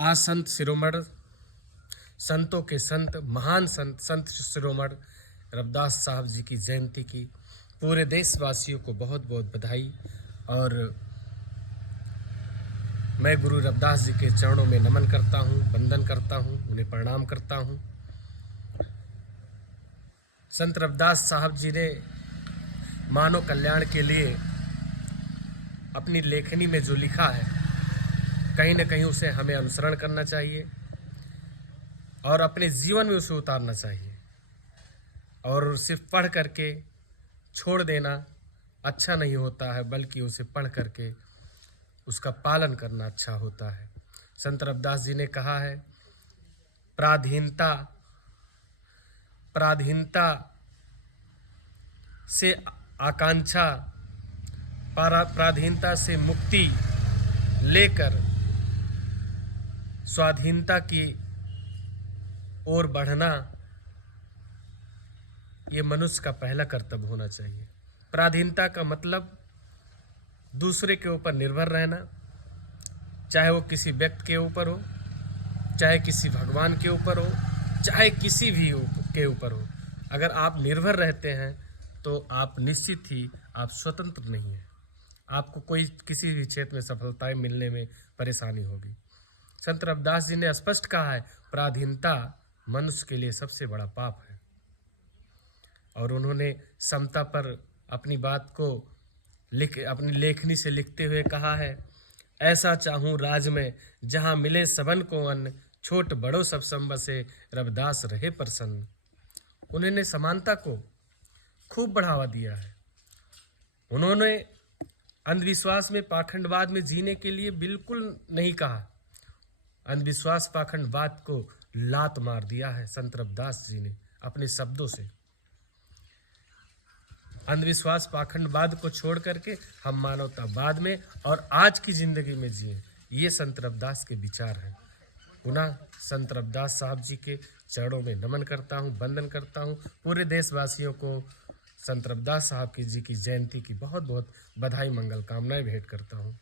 आज संत शिरोमणि संतों के संत महान संत शिरोमणि रविदास साहब जी की जयंती की पूरे देशवासियों को बहुत बहुत बधाई। और मैं गुरु रविदास जी के चरणों में नमन करता हूँ, वंदन करता हूँ, उन्हें प्रणाम करता हूँ। संत रविदास साहब जी ने मानव कल्याण के लिए अपनी लेखनी में जो लिखा है, कहीं न कहीं उसे हमें अनुसरण करना चाहिए और अपने जीवन में उसे उतारना चाहिए। और सिर्फ पढ़ करके छोड़ देना अच्छा नहीं होता है, बल्कि उसे पढ़ करके उसका पालन करना अच्छा होता है। संत रविदास जी ने कहा है, पराधीनता से आकांक्षा, पराधीनता से मुक्ति लेकर स्वाधीनता की ओर बढ़ना, ये मनुष्य का पहला कर्तव्य होना चाहिए। पराधीनता का मतलब दूसरे के ऊपर निर्भर रहना, चाहे वो किसी व्यक्ति के ऊपर हो, चाहे किसी भगवान के ऊपर हो, चाहे किसी भी के ऊपर हो। अगर आप निर्भर रहते हैं तो आप निश्चित ही आप स्वतंत्र नहीं हैं, आपको कोई किसी भी क्षेत्र में सफलताएं मिलने में परेशानी होगी। संत रविदास जी ने स्पष्ट कहा है, पराधीनता मनुष्य के लिए सबसे बड़ा पाप है। और उन्होंने समता पर अपनी बात को अपनी लेखनी से लिखते हुए कहा है, ऐसा चाहूं राज में जहां मिले सबन को अन्न, छोट बड़ो सब संबसे रविदास रहे प्रसन्न। उन्होंने समानता को खूब बढ़ावा दिया है। उन्होंने अंधविश्वास में, पाखंडवाद में जीने के लिए बिल्कुल नहीं कहा। अंधविश्वास पाखंडवाद को लात मार दिया है संत रविदास जी ने अपने शब्दों से। अंधविश्वास पाखंडवाद को छोड़ करके हम मानवतावाद में और आज की जिंदगी में जिए, ये संत रविदास के विचार हैं। पुनः संत रविदास साहब जी के चरणों में नमन करता हूँ, वंदन करता हूँ। पूरे देशवासियों को संत रविदास साहब जी की जयंती की बहुत बहुत बधाई, मंगल कामनाएं भेंट करता हूँ।